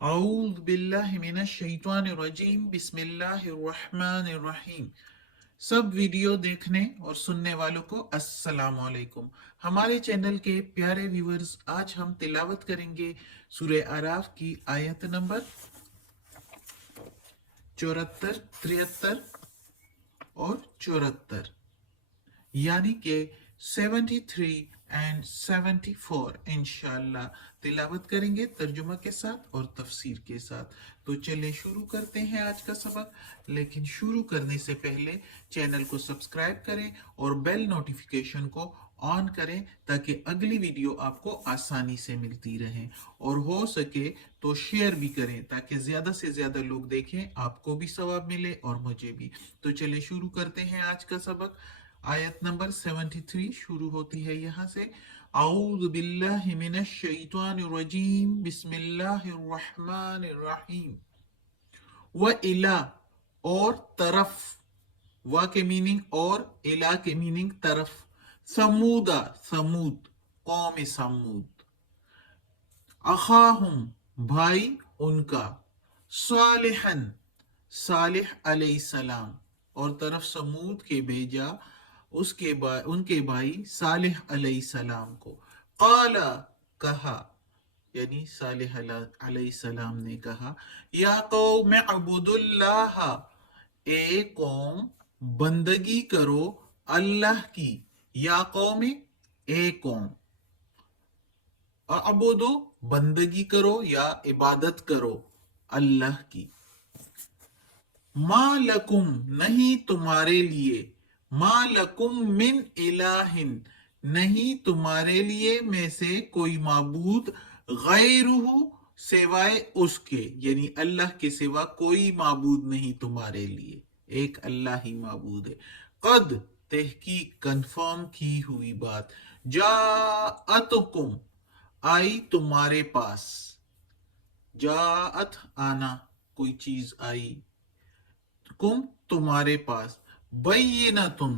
अऊज़ु बिल्लाहि मिनश शैतानिर रजीम बिस्मिल्लाहिर रहमानिर रहीम। सब वीडियो देखने और सुनने वालों को अस्सलाम वालेकुम। हमारे चैनल के प्यारे व्यूअर्स, आज हम तिलावत करेंगे सूरह आराफ की आयत नंबर 74, 73 और 74, यानी कि 73 एंड 74 इंशाल्लाह तिलावत करेंगे तर्जुमा के साथ और तफसीर के साथ। तो चलिए शुरू करते हैं आज का सबक। लेकिन शुरू करने से पहले चैनल को सब्सक्राइब करें और बेल नोटिफिकेशन को ऑन करें ताकि अगली वीडियो आपको आसानी से मिलती रहे, और हो सके तो शेयर भी करें ताकि ज़्यादा से ज़्यादा लोग देखें, आपको भी सवाब मिले और मुझे भी। तो चलिए शुरू करते हैं आज का सबक। आयत नंबर 73 शुरू होती है यहाँ से। आऊज़ु बिल्लाहि मिनश शैतानिर रजीम बिस्मिल्लाहिर रहमानिर रहीम। व इला, और तरफ, व के मीनिंग और, इला के मीनिंग तरफ। समूदा, समूद, कौम समूद। अखाहुम, भाई उनका। सालिहन, सालिह अलैहिस्सलाम, और तरफ समूद के भेजा उनके भाई सालिह अलैहिस्सलाम को। काला, कहा, यानी सालिह अलैहिस्सलाम ने कहा, या कौम अबुदुल्लाह, ए कौम बंदगी करो अल्लाह की। या कौम, ए कौम, अबुदो बंदगी करो या इबादत करो अल्लाह की। मा लकुम, नहीं तुम्हारे लिए। मा लकुम मिन इलाहिन, नहीं तुम्हारे लिए में से कोई माबूद। गैरुहु, सिवाय उसके, यानी अल्लाह के सिवा कोई माबूद नहीं तुम्हारे लिए, एक अल्लाह ही माबूद है। कद, तहकीक, कंफर्म की हुई बात। जाअतकुम, आई तुम्हारे पास। जाअत, आना, कोई चीज आई। कुम, तुम्हारे पास। बैयिनतुन,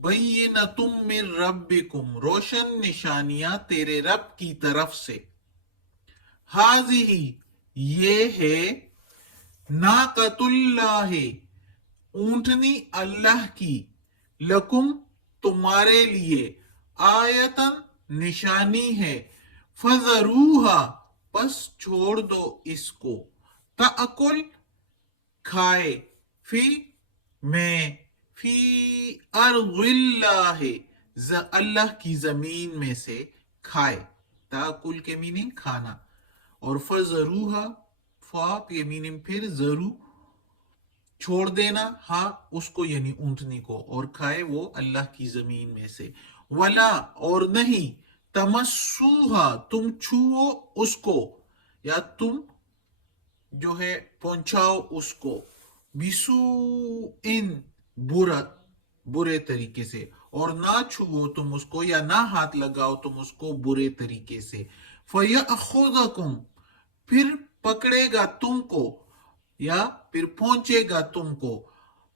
बैयिनतुम मिन रब्बिकुम, रोशन निशानियां तेरे रब की तरफ से। हाजिही, ये है। नाकतुल्लाहि, ऊंटनी अल्लाह की। लकुम, तुम्हारे लिए। आयतन, निशानी है। फजरूहा, बस छोड़ दो इसको। ताकुल, खाए। फी, में। फी अर्ज़िल्लाहि, अल्लाह की जमीन में से खाए। ताकुल के मीनिंग खाना, और फजरूहा, फा के मीनिंग फिर जरू, छोड़ देना, हा उसको यानी ऊंटनी को, और खाए वो अल्लाह की जमीन में से। वला, और नहीं। तमस्सूहा, तुम छुओ उसको, या तुम जो है पहुंचाओ उसको। बिसू इन, बुरा, बुरे तरीके से। और ना छुओ तुम उसको या ना हाथ लगाओ तुम उसको बुरे तरीके से। फयअखुदकुम, फिर पकड़ेगा तुमको, या फिर पहुंचेगा तुमको।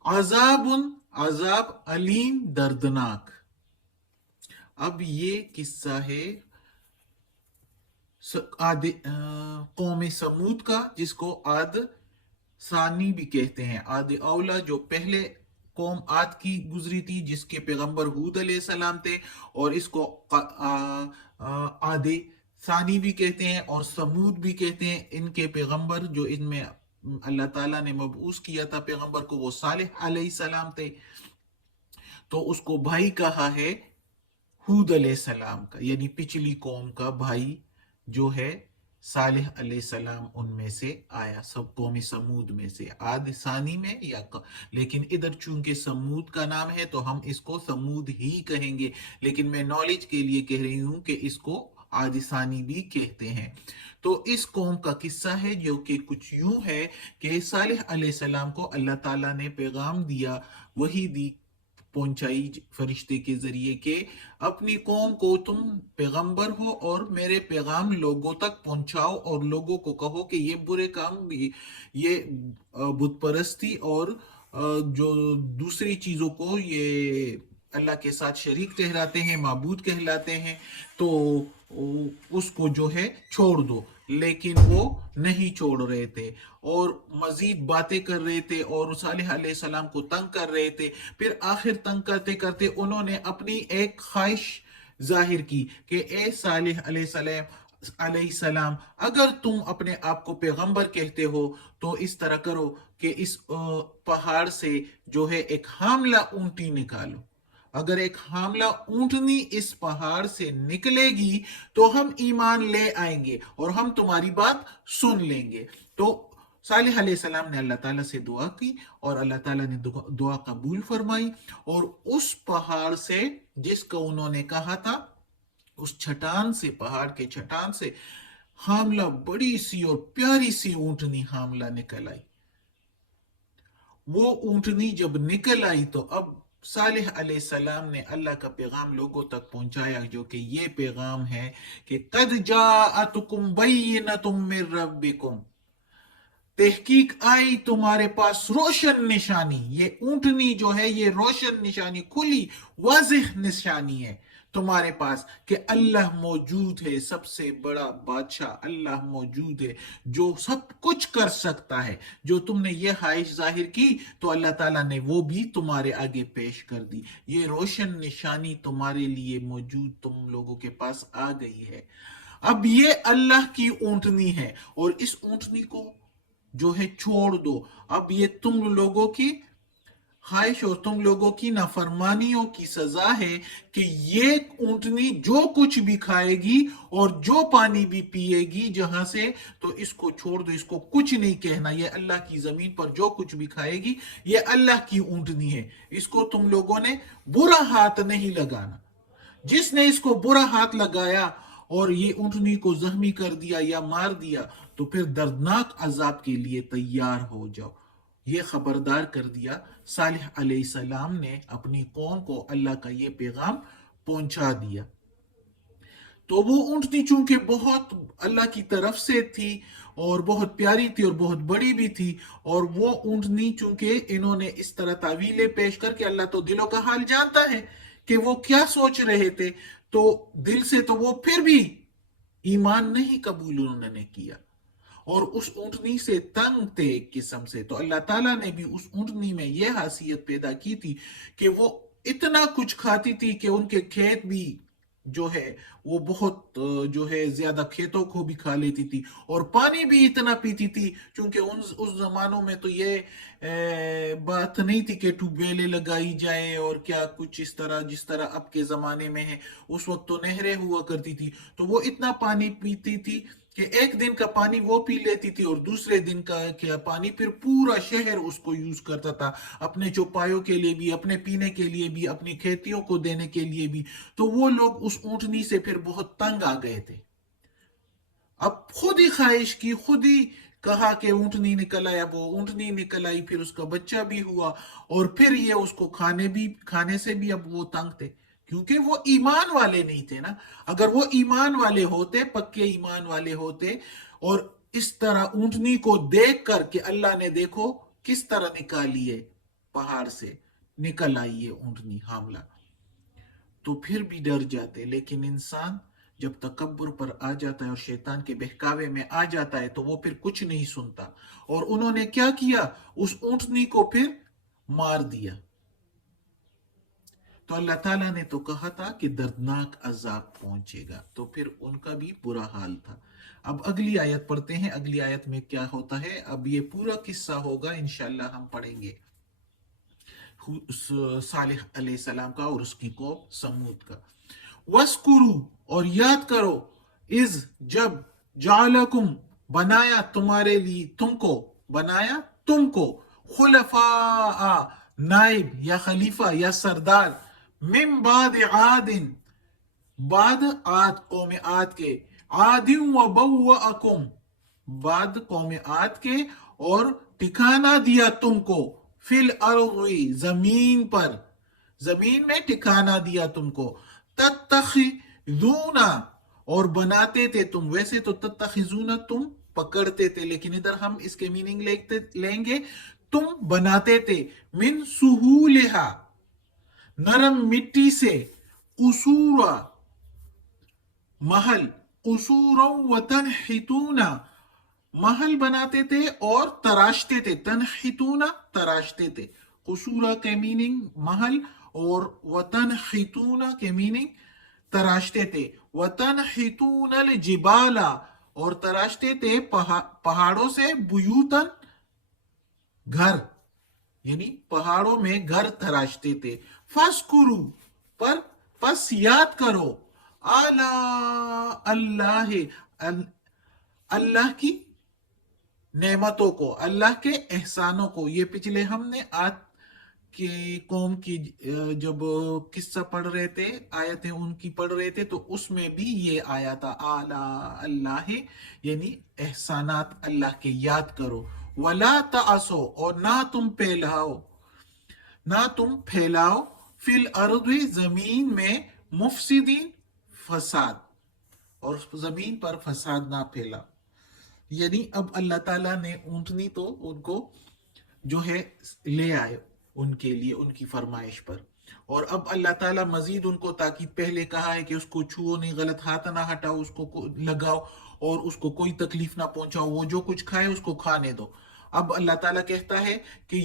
अजाबुन, अजाब, अलीम, दर्दनाक। अब ये किस्सा है आदि कौम समूद का, जिसको आद सानी भी कहते हैं। आद औला, जो पहले कौम आद की गुजरी थी जिसके पैगंबर हूद अलैहिस्सलाम थे, और इसको आदे सानी भी कहते हैं और समूद भी कहते हैं। इनके पैगंबर जो इनमें अल्लाह ताला ने मबूस किया था पैगंबर को, वो सालेह अलैहिस्सलाम थे। तो उसको भाई कहा है हूद अलैहिस्सलाम का, यानी पिछली कौम का भाई जो है सालेह अलैहिस्सलाम उनमें से आया, सब कौम समूद में से। आद सानी में लेकिन इधर चूंकि समूद का नाम है तो हम इसको समूद ही कहेंगे, लेकिन मैं नॉलेज के लिए कह रही हूं कि इसको आदिसानी भी कहते हैं। तो इस कौम का किस्सा है जो कि कुछ यूं है कि सालेह अलैहिस्सलाम को अल्लाह ताला ने पैगाम दिया, वही दी, पहुंचाई फरिश्ते के जरिए के अपनी कौम को तुम पैगंबर हो और मेरे पैगाम लोगों तक पहुंचाओ, और लोगों को कहो कि ये बुरे काम भी, ये बुत परस्ती और जो दूसरी चीजों को ये اللہ کے ساتھ شریک ٹھہراتے ہیں، معبود کہلاتے ہیں، تو اس کو جو ہے چھوڑ دو. لیکن وہ نہیں چھوڑ رہے تھے اور مزید باتیں کر رہے تھے اور صالح علیہ السلام کو تنگ کر رہے تھے. پھر آخر تنگ کرتے کرتے انہوں نے اپنی ایک خواہش ظاہر کی کہ اے صالح علیہ السلام، اگر تم اپنے آپ کو پیغمبر کہتے ہو تو اس طرح کرو کہ اس پہاڑ سے جو ہے ایک حاملہ اونٹی نکالو. اگر ایک حاملہ اونٹنی اس پہاڑ سے نکلے گی تو ہم ایمان لے آئیں گے اور ہم تمہاری بات سن لیں گے. تو صالح علیہ السلام نے اللہ تعالیٰ سے دعا کی اور اللہ تعالیٰ نے دعا قبول فرمائی، اور اس پہاڑ سے جس کو انہوں نے کہا تھا، اس چھٹان سے، پہاڑ کے چھٹان سے حاملہ بڑی سی اور پیاری سی اونٹنی حاملہ نکل آئی. وہ اونٹنی جب نکل آئی تو اب صالح علیہ السلام نے اللہ کا پیغام لوگوں تک پہنچایا، جو کہ یہ پیغام ہے کہ قد جاءتکم بینۃ من ربکم، تحقیق آئی تمہارے پاس روشن نشانی. یہ اونٹنی جو ہے یہ روشن نشانی، کھلی واضح نشانی ہے تمہارے پاس کہ اللہ موجود ہے، سب سے بڑا بادشاہ اللہ موجود ہے جو سب کچھ کر سکتا ہے. جو تم نے یہ خواہش ظاہر کی تو اللہ تعالیٰ نے وہ بھی تمہارے آگے پیش کر دی. یہ روشن نشانی تمہارے لیے موجود تم لوگوں کے پاس آ گئی ہے. اب یہ اللہ کی اونٹنی ہے اور اس اونٹنی کو جو ہے چھوڑ دو. اب یہ تم لوگوں کی خواہش اور تم لوگوں کی نافرمانیوں کی سزا ہے کہ یہ اونٹنی جو کچھ بھی کھائے گی اور جو پانی بھی پیے گی جہاں سے، تو اس کو چھوڑ دو، اس کو کچھ نہیں کہنا. یہ اللہ کی زمین پر جو کچھ بھی کھائے گی یہ اللہ کی اونٹنی ہے، اس کو تم لوگوں نے برا ہاتھ نہیں لگانا. جس نے اس کو برا ہاتھ لگایا اور یہ اونٹنی کو زخمی کر دیا یا مار دیا تو پھر دردناک عذاب کے لیے تیار ہو جاؤ. یہ خبردار کر دیا صالح علیہ السلام نے اپنی قوم کو، اللہ کا یہ پیغام پہنچا دیا. تو وہ اونٹنی چونکہ بہت اللہ کی طرف سے تھی اور بہت پیاری تھی اور بہت بڑی بھی تھی، اور وہ اونٹنی چونکہ انہوں نے اس طرح تعویلیں پیش کر کے، اللہ تو دلوں کا حال جانتا ہے کہ وہ کیا سوچ رہے تھے، تو دل سے تو وہ پھر بھی ایمان نہیں قبول انہوں نے کیا اور اس اونٹنی سے تنگ تھے ایک قسم سے. تو اللہ تعالیٰ نے بھی اس اونٹنی میں یہ حیثیت پیدا کی تھی کہ وہ اتنا کچھ کھاتی تھی کہ ان کے کھیت بھی جو ہے وہ بہت جو ہے زیادہ کھیتوں کو بھی کھا لیتی تھی، اور پانی بھی اتنا پیتی تھی چونکہ اس زمانوں میں تو یہ بات نہیں تھی کہ ٹیوب ویلیں لگائی جائے اور کیا کچھ اس طرح جس طرح اب کے زمانے میں ہے. اس وقت تو نہریں ہوا کرتی تھی، تو وہ اتنا پانی پیتی تھی کہ ایک دن کا پانی وہ پی لیتی تھی اور دوسرے دن کا کیا پانی پھر پورا شہر اس کو یوز کرتا تھا، اپنے چوپایوں کے لیے بھی، اپنے پینے کے لیے بھی، اپنی کھیتیوں کو دینے کے لیے بھی. تو وہ لوگ اس اونٹنی سے پھر بہت تنگ آ گئے تھے. اب خود ہی خواہش کی، خود ہی کہا کہ اونٹنی نکل آیا، وہ اونٹنی نکل آئی، پھر اس کا بچہ بھی ہوا، اور پھر یہ اس کو کھانے سے بھی اب وہ تنگ تھے کیونکہ وہ ایمان والے نہیں تھے نا. اگر وہ ایمان والے ہوتے، پکے ایمان والے ہوتے، اور اس طرح اونٹنی کو دیکھ کر کہ اللہ نے دیکھو کس طرح نکالی ہے پہاڑ سے، نکل آئی ہے اونٹنی حاملہ، تو پھر بھی ڈر جاتے. لیکن انسان جب تکبر پر آ جاتا ہے اور شیطان کے بہکاوے میں آ جاتا ہے تو وہ پھر کچھ نہیں سنتا، اور انہوں نے کیا کیا، اس اونٹنی کو پھر مار دیا. تو اللہ تعالیٰ نے تو کہا تھا کہ دردناک عذاب پہنچے گا، تو پھر ان کا بھی برا حال تھا. اب اگلی آیت پڑھتے ہیں، اگلی آیت میں کیا ہوتا ہے. اب یہ پورا قصہ ہوگا انشاءاللہ ہم پڑھیں گے صالح علیہ السلام کا اور اس کی قوم سمود کا. وَاسْكُرُوا، اور یاد کرو، اذ جب، جعلکم بنایا تمہارے لیے، تم کو بنایا، تم کو خلفاء نائب یا خلیفہ یا سردار، من بعد عاد، بعد عاد قوم عاد کے، عاد وبوأکم، بعد قوم عاد کے، اور ٹھکانہ دیا تم کو، فی الارض زمین پر، زمین میں ٹھکانہ دیا تم کو، تتخذون، اور بناتے تھے تم. ویسے تو تتخذون تم پکڑتے تھے، لیکن ادھر ہم اس کے میننگ لیں گے تم بناتے تھے، من سہولہا، नरम मिट्टी से कुसूरा महल, कुसूरों व तनहितूना, महल बनाते थे और तराशते थे, तनहितूना तराशते थे, कुसूरा के मीनिंग महल और वतन हितूना के मीनिंग तराशते थे, वतन हितूनल जिबाला और तराशते थे पहाड़ों से बुयूतन घर, यानी पहाड़ों में घर तराशते थे, फस्कुरू पर पस याद करो, आला अल्लाह अल्लाह की नेमतों को, अल्लाह के एहसानों को। ये पिछले हमने आज के कौम की जब किस्सा पढ़ रहे थे, आयतें उनकी पढ़ रहे थे, तो उसमें भी ये आया था आला अल्लाह, यानी एहसानात अल्लाह के याद करो, वला तासो और ना तुम फैलाओ, ना तुम फैलाओ, फिल अर्द जमीन में, मुफसिदीन फसाद, और जमीन पर फसाद ना फैला। यानी अब अल्लाह ताला ने ऊंटनी तो उनको जो है ले आए उनके लिए, उनकी फरमाइश पर, और अब अल्लाह ताला मजीद उनको ताकीद, पहले कहा है कि उसको छुओ नहीं, गलत हाथ ना हटाओ, उसको लगाओ और उसको कोई तकलीफ ना पहुंचाओ, वो जो कुछ खाए उसको खाने दो। अब अल्लाह ताला कहता है कि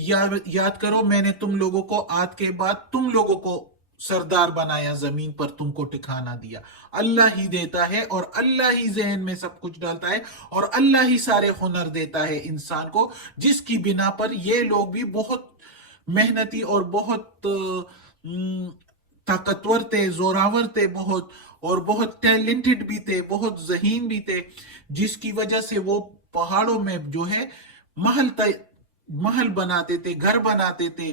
याद करो मैंने तुम लोगों को आज के बाद तुम लोगों को सरदार बनाया, जमीन पर तुमको ठिकाना दिया। अल्लाह ही देता है और अल्लाह ही जहन में सब कुछ डालता है और अल्लाह ही सारे हुनर देता है इंसान को, जिसकी बिना पर ये लोग भी बहुत मेहनती और बहुत ताकतवर थे, जोरावर थे बहुत, और बहुत टैलेंटेड भी थे, बहुत जहीन भी थे, जिसकी वजह से वो पहाड़ों में जो है महल महल बनाते थे, घर बनाते थे,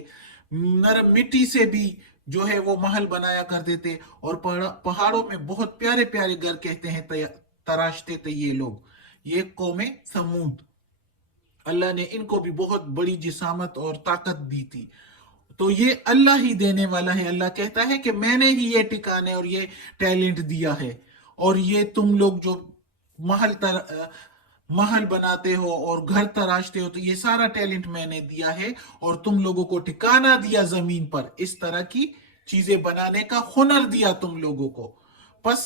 नरम मिट्टी से भी जो है वो महल बनाया करते थे, और पहाड़ों में बहुत प्यारे प्यारे घर कहते हैं तराशते थे ये लोग, ये कौमे समूद। अल्लाह ने इनको भी बहुत बड़ी जिसामत और ताकत दी थी। तो ये अल्लाह ही देने वाला है। अल्लाह कहता है कि मैंने ही ये ठिकाने और ये टैलेंट दिया है, और ये तुम लोग जो महल बनाते हो और घर तराशते हो, तो ये सारा टैलेंट मैंने दिया है, और तुम लोगों को ठिकाना दिया जमीन पर, इस तरह की चीजें बनाने का हुनर दिया तुम लोगों को। बस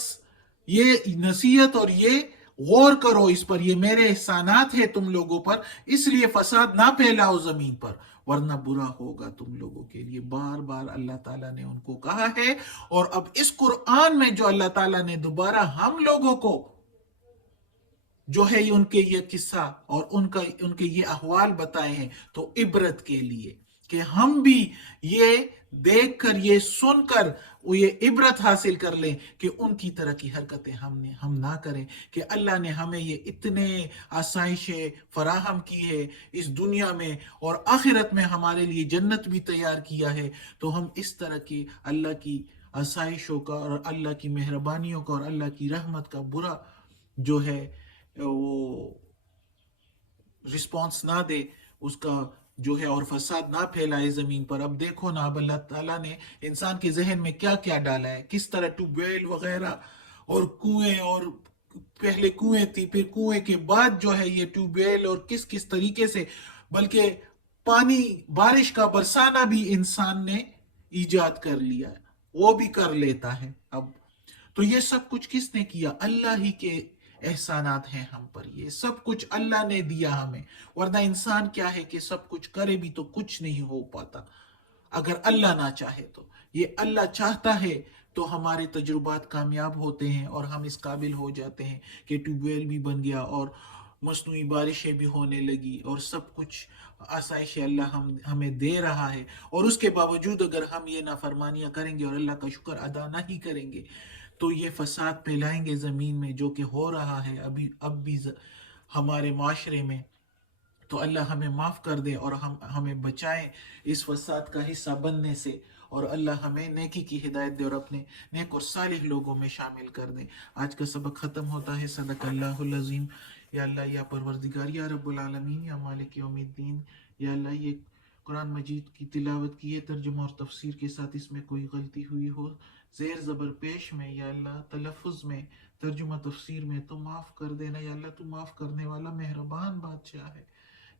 ये नसीहत और ये गौर करो इस पर, ये मेरे एहसानात है तुम लोगों पर, इसलिए फसाद ना फैलाओ जमीन पर, वरना बुरा होगा तुम लोगों के लिए। बार बार अल्लाह ताला ने उनको कहा है, और अब इस कुरान में जो अल्लाह ताला ने दोबारा हम लोगों को जो है उनके ये किस्सा और उनके ये अहवाल बताए हैं, तो इबरत के लिए, कि हम भी ये देखकर, ये सुनकर वो ये इबरत हासिल कर लें कि उनकी तरह की हरकतें हम ना करें, कि अल्लाह ने हमें ये इतने आसाइशें फराहम की है इस दुनिया में, और आखिरत में हमारे लिए जन्नत भी तैयार किया है, तो हम इस तरह की अल्लाह की आसाइशों का और अल्लाह की मेहरबानियों का और अल्लाह की रहमत का बुरा जो है वो रिस्पॉन्स ना दे, उसका जो है, और फसाद ना फैलाए जमीन पर। अब देखो ना, अब अल्लाह ताला ने इंसान के जहन में क्या क्या डाला है, किस तरह ट्यूबवेल वगैरह और कुएं, और पहले कुएं थी, फिर कुएं के बाद जो है ये ट्यूबवेल, और किस किस तरीके से, बल्कि पानी बारिश का बरसाना भी इंसान ने इजाद कर लिया है, वो भी कर लेता है अब। तो ये सब कुछ किसने किया? अल्लाह ही के एहसानात हैं हम पर, ये सब कुछ अल्लाह ने दिया हमें, वरना इंसान क्या है कि सब कुछ करे भी तो कुछ नहीं हो पाता अगर अल्लाह ना चाहे तो। ये अल्लाह चाहता है तो हमारे तजुर्बात कामयाब होते हैं, और हम इस काबिल हो जाते हैं कि ट्यूबवेल भी बन गया और मसनूई बारिशें भी होने लगी, और सब कुछ आसाइश अल्लाह हमें दे रहा है, और उसके बावजूद अगर हम ये नाफरमानियां करेंगे और अल्लाह का शुक्र अदा नहीं करेंगे, तो ये फसाद फैलाएंगे ज़मीन में, जो कि हो रहा है अभी अब भी हमारे माशरे में। तो अल्लाह हमें माफ़ कर दे और हमें बचाए इस फसाद का हिस्सा बनने से, और अल्लाह हमें नेकी की हिदायत दे और अपने नेक और सालिह लोगों में शामिल कर दे। आज का सबक ख़त्म होता है। सदक़ल्लाहुल अज़ीम। या अल्लाह, या परवरदिगार, या रब्बुल आलमीन, या मालिक यौमिद्दीन, या अल्लाह, ये कुरान मजीद की तिलावत की है तर्जुमा और तफसीर के साथ, इसमें कोई गलती हुई हो ज़ेर ज़बर पेश में या अल्लाह तलफ़ुज़ में, तर्जुमा तफसीर में, तो माफ़ कर देना या अल्लाह, तू माफ़ करने वाला मेहरबान बादशाह है।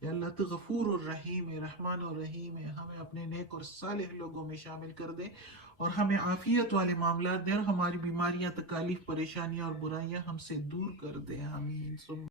یا اللہ تو غفور الرحیم ہے، رحمان الرحیم ہے، ہمیں اپنے نیک اور صالح لوگوں میں شامل کر دے اور ہمیں عافیت والے معاملات دے اور ہماری بیماریاں، تکالیف، پریشانیاں اور برائیاں ہم سے دور کر دے، آمین۔